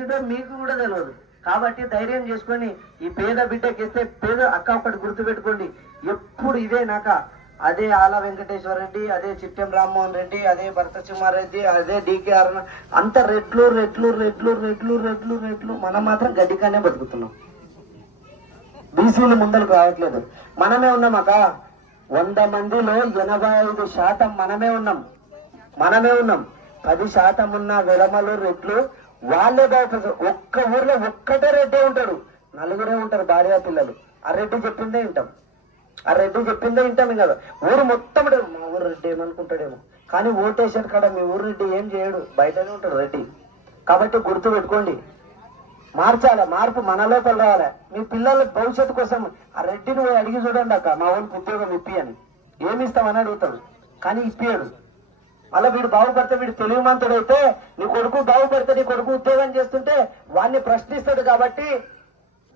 వేసిండో మీకు కూడా తెలియదు. కాబట్టి ధైర్యం చేసుకొని ఈ పేద బిడ్డకి ఇస్తే పేద అక్క ఒకటి గుర్తుపెట్టుకోండి, ఎప్పుడు ఇదే నాక అదే ఆల వెంకటేశ్వర రెడ్డి, అదే చిట్టెం రామ్మోహన్ రెడ్డి, అదే భరత సింహారెడ్డి, అదే డికేఆర్, అంత రెట్లు రెట్లు రెట్లు రెట్లు రెట్లు రెట్లు. మనం మాత్రం గడ్డికానే బతుకుతున్నాం. బీసీలు ముందరకు రావట్లేదు. మనమే ఉన్నాం అక్క. 100 మందిలో 85% మనమే ఉన్నాం. 10% ఉన్న విరమలు రెట్లు వాళ్ళే బాగుపడతారు. ఒక్క ఊర్లో ఒక్కటే రెడ్డే ఉంటాడు, 4 ఉంటారు భార్య పిల్లలు. ఆ రెడ్డి చెప్పిందే వింటాం కదా. ఊరు మొత్తం మా ఊరు రెడ్డి ఏమనుకుంటాడేమో, కానీ ఓటేషన్ కాడ మీ ఊరు రెడ్డి ఏం చేయడు, బయటనే ఉంటాడు రెడ్డి. కాబట్టి గుర్తు పెట్టుకోండి, మార్చాలి. మార్పు మన లోపల రావాలి. మీ పిల్లల భవిష్యత్తు కోసం ఆ రెడ్డిని పోయి అడిగి చూడండి అక్క, మా ఊరికి ఉద్యోగం ఇప్పి అని. ఏమి ఇస్తామని అడుగుతాడు, కానీ ఇప్పియాడు. మళ్ళీ వీడు బాగుపడితే, వీడు తెలివిమంతుడైతే నీ కొడుకు బాగుపడితే, నీ కొడుకు ఉద్యోగం చేస్తుంటే వాడిని ప్రశ్నిస్తాడు. కాబట్టి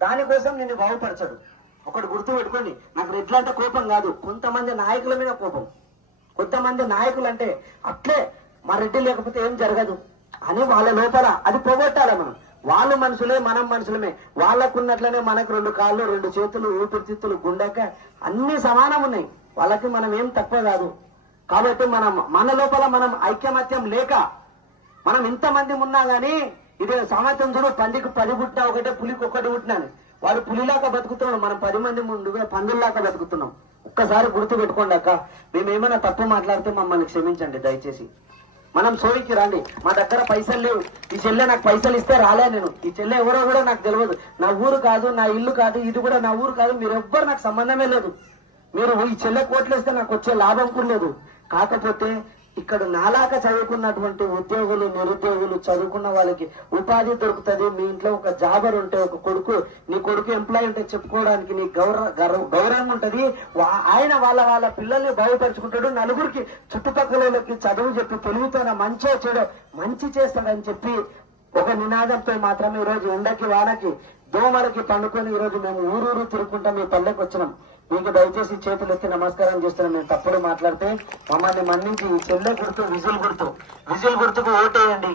దానికోసం నిన్ను బాగుపరచడు. ఒకటి గుర్తు పెట్టుకోండి, నాకు రెడ్లు అంటే కోపం కాదు, కొంతమంది నాయకుల మీద కోపం. కొంతమంది నాయకులు అంటే అట్లే మా రెడ్డి లేకపోతే ఏం జరగదు అని వాళ్ళ లోపల అది పోగొట్టాలి మనం. వాళ్ళు మనుషులే, మనం మనుషులమే. వాళ్ళకున్నట్లనే మనకు 2 కాళ్ళు, 2 చేతులు, ఊపిరితిత్తులు, గుండెక అన్ని సమానం ఉన్నాయి. వాళ్ళకి మనం ఏం తక్కువ కాదు. కాబట్టి మన లోపల మనం ఐక్యమత్యం లేక మనం ఇంతమంది ఉన్నా గానీ ఇదే సామర్థ్యం చూడు, పందికి 10 పుట్టినా ఒకటే, పులికి 1 పుట్టినాను. వాడు పులిలాగా బతుకుతున్నాడు, మనం 10 మంది ముందుగా పందుల్లాగా బతుకుతున్నాం. ఒక్కసారి గుర్తు పెట్టుకోండి అక్క. మేమేమైనా తప్పు మాట్లాడితే మమ్మల్ని క్షమించండి దయచేసి. మనం సోయికి రండి. మా దగ్గర పైసలు లేవు. ఈ చెల్లె నాకు పైసలు ఇస్తే రాలే నేను. ఈ చెల్లె ఎవరో కూడా నాకు తెలియదు. నా ఊరు కాదు, నా ఇల్లు కాదు, ఇది కూడా నా ఊరు కాదు. మీరెవ్వరు నాకు సంబంధమే లేదు. మీరు ఈ చెల్లె కోట్లేస్తే నాకు వచ్చే లాభం కూడా లేదు. కాకపోతే ఇక్కడ నాలాగా చదువుకున్నటువంటి ఉద్యోగులు, నిరుద్యోగులు, చదువుకున్న వాళ్ళకి ఉపాధి దొరుకుతుంది. మీ ఇంట్లో ఒక జాబర్ ఉంటే, ఒక కొడుకు, నీ కొడుకు ఎంప్లాయ్ ఉంటే చెప్పుకోవడానికి నీ గౌరవం ఉంటది. ఆయన వాళ్ళ పిల్లల్ని బాగుపరుచుకుంటాడు. నలుగురికి చుట్టుపక్కలకి చదువు చెప్పి తెలివితోన మంచో చెడో మంచి చేస్తాడని చెప్పి ఒక నినాదంతో మాత్రమే ఈరోజు ఎండకి వానకి దోమలకి పండుకొని ఈరోజు మేము ఊరూరు తిరుగుకుంటా మీ పల్లెకి వచ్చినాం. మీకు దయచేసి చేతులు ఎత్తి నమస్కారం చేస్తున్నాం. మేము తప్పుడు మాట్లాడితే మమ్మల్ని మన్నించి ఈ చెల్లె గుర్తు విజిల్ గుర్తుకు ఓటేయండి,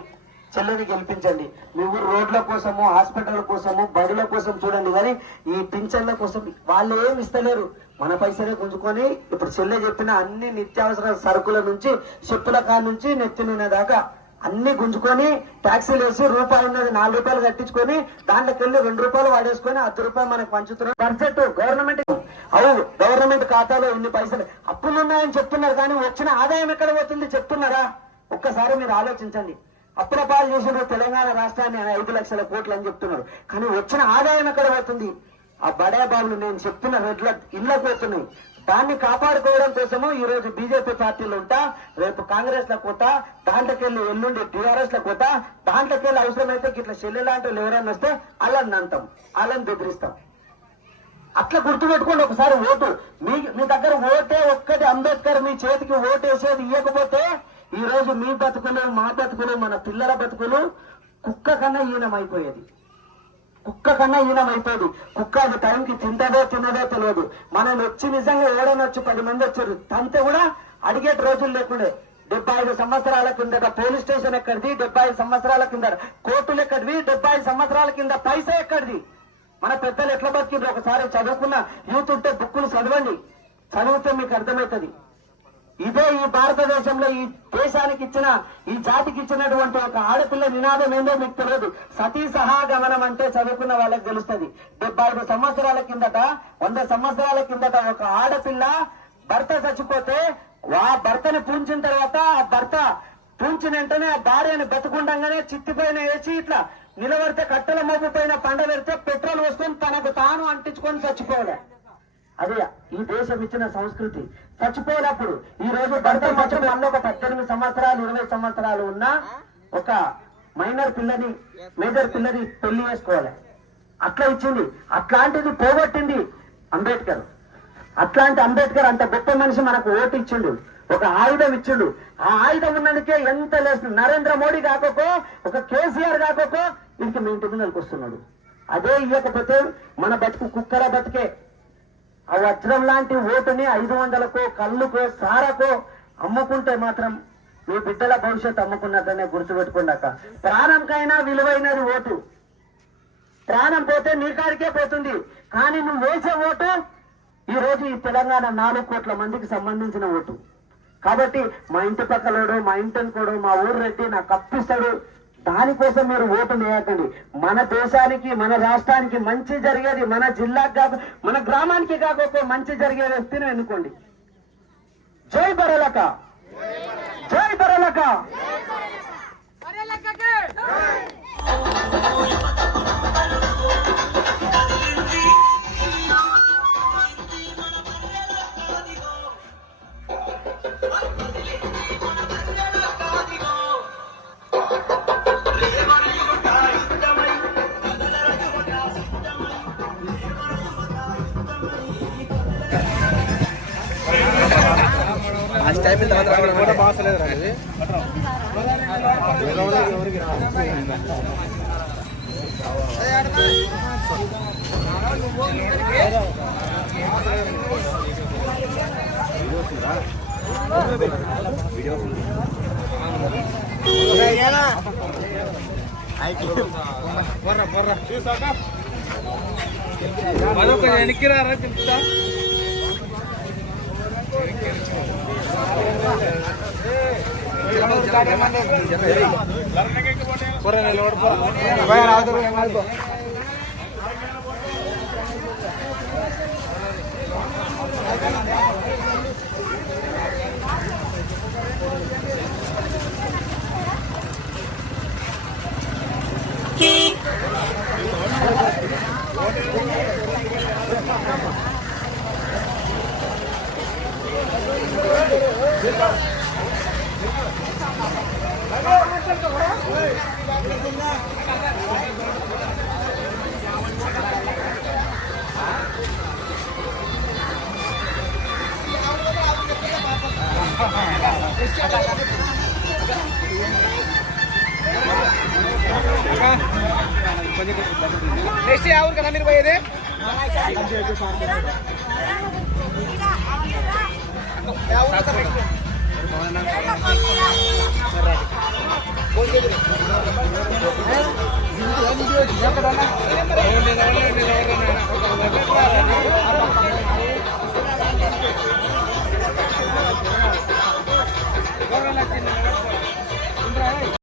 చెల్లెని గెలిపించండి. మీ ఊరు రోడ్ల కోసము, హాస్పిటల్ కోసము, బడుల కోసం చూడండి, కానీ ఈ పింఛన్ల కోసం వాళ్ళు ఏమి ఇస్తలేరు. మన పైసలే గుంజుకొని ఇప్పుడు చెల్లె చెప్పిన అన్ని నిత్యావసర సరుకుల నుంచి, చెప్పుల కాడ నుంచి నెత్తి నూనె దాకా అన్ని గుంజుకొని ట్యాక్సీలు వేసి రూపాయి ఉన్నది 4 రూపాయలు కట్టించుకొని దాంట్లోకి వెళ్ళి 2 రూపాయలు వాడేసుకొని 10 రూపాయలు మనకు పంచుతున్నారు. బడ్జెట్ గవర్నమెంట్ ఖాతాలో ఇన్ని పైసలు అప్పులు ఉన్నాయని చెప్తున్నారు, కానీ వచ్చిన ఆదాయం ఎక్కడ పోతుంది చెప్తున్నారా? ఒక్కసారి మీరు ఆలోచించండి. అప్పుల పాలు చేసిన తెలంగాణ రాష్ట్రాన్ని 5 లక్షల కోట్లు అని చెప్తున్నారు, కానీ వచ్చిన ఆదాయం ఎక్కడ పోతుంది? ఆ బడే బాబులు నేను చెప్తున్న రెడ్ల ఇళ్ళకు పోతున్నాయి. దాన్ని కాపాడుకోవడం కోసము ఈ రోజు బీజేపీ పార్టీలు ఉంటా, రేపు కాంగ్రెస్ ల కోట, దాంట్లోకెళ్ళి ఎల్లుండి టీఆర్ఎస్ ల కోట, దాంట్లోకెళ్ళి అవసరమైతే ఇట్లా చెల్లె లాంటి ఎవరైనా వస్తే వాళ్ళని అంటాం, వాళ్ళని బెదిరిస్తాం. అట్లా గుర్తుపెట్టుకోండి. ఒకసారి ఓటు మీ దగ్గర ఓటే ఒక్కటి అంబేద్కర్ మీ చేతికి ఓటేసేది ఇవ్వకపోతే ఈ రోజు మీ బతుకులు, మా బతుకులు, మన పిల్లల బతుకులు కుక్క కన్నా హీనమైపోయేది. కుక్క అది టైంకి తిన్నదో తెలియదు. మనం వచ్చి నిజంగా ఏడని వచ్చి 10 మంది వచ్చారు, తంతే కూడా అడిగేటి రోజులు లేకుండే. 75 సంవత్సరాల కిందట పోలీస్ స్టేషన్ ఎక్కడిది, 75 సంవత్సరాల కింద కోర్టులు ఎక్కడివి, 75 సంవత్సరాల కింద పైసా ఎక్కడిది? మన పెద్దలు ఎట్లా బతికిండ్రు? ఒకసారి చదువుకున్న యూత్ ఉంటే బుక్కులు చదవండి, చదివితే మీకు అర్థమవుతుంది. ఇదే ఈ భారతదేశంలో ఈ దేశానికి ఇచ్చిన, ఈ జాతికి ఇచ్చినటువంటి ఒక ఆడపిల్ల నినాదం ఏందో మీకు తెలియదు. సతీ సహాగమనం అంటే చదువుకున్న వాళ్ళకి తెలుస్తుంది. 75 సంవత్సరాల కిందట, 100 సంవత్సరాల కిందట ఒక ఆడపిల్ల భర్త చచ్చిపోతే ఆ భర్తని పూంచిన తర్వాత, ఆ భర్త పూంచిన వెంటనే ఆ భార్యని బతుకుండగానే చిత్తిపైన వేసి ఇట్లా నిలబడితే, కట్టెల మోపు పైన పండ పెడితే పెట్రోల్ వస్తుంది తనకు తాను అంటించుకొని చచ్చిపోలే. అది ఈ దేశం ఇచ్చిన సంస్కృతి. చచ్చిపోయినప్పుడు ఈ రోజు భర్త మధ్య వల్ల ఒక 18 సంవత్సరాలు 20 సంవత్సరాలు ఉన్న ఒక మైనర్ పిల్లని, మేజర్ పిల్లని పెళ్లి చేసుకోవాలి. అట్లా ఇచ్చింది. అట్లాంటిది పోగొట్టింది అంబేద్కర్. అట్లాంటి అంబేద్కర్ అంత గొప్ప మనిషి మనకు ఓటు ఇచ్చిండు, ఒక ఆయుధం ఇచ్చిండు. ఆ ఆయుధం ఉన్నందుకే ఎంత లేస్తుంది. నరేంద్ర మోడీ కాకపో, ఒక కేసీఆర్ కాకపో ఇంక మీ ఇంటి ముందరికి వస్తున్నాడు. అదే ఇవ్వకపోతే మన బతుకు కుక్కల బతికే. ఆ వజ్రం లాంటి ఓటుని 500కో, కళ్ళుకో, సారకో అమ్ముకుంటే మాత్రం మీ బిడ్డల భవిష్యత్తు అమ్ముకున్నట్లనే గుర్తుపెట్టుకోండి అక్క. ప్రాణంకైనా విలువైనది ఓటు. ప్రాణం పోతే నీ కాడికే పోతుంది, కానీ నువ్వు వేసే ఓటు ఈ రోజు ఈ తెలంగాణ 4 కోట్ల మందికి సంబంధించిన ఓటు. కాబట్టి మా ఇంటి పక్కలోడు, మా ఇంటనుకోడు, మా ఊరు రెడ్డి నాకు అప్పిస్తాడు, దానికోసం మీరు ఓటు వేయకండి. మన దేశానికి, మన రాష్ట్రానికి మంచి జరిగేది, మన జిల్లాకు కాక మన గ్రామానికి కాకపోతే మంచి జరిగే వ్యక్తిని ఎన్నుకోండి. జై బరలక, జై బరలక. ఎనికిరారా చెప్తా. నెక్స్ట్ ఎవరు కదా మీరు పోయేది?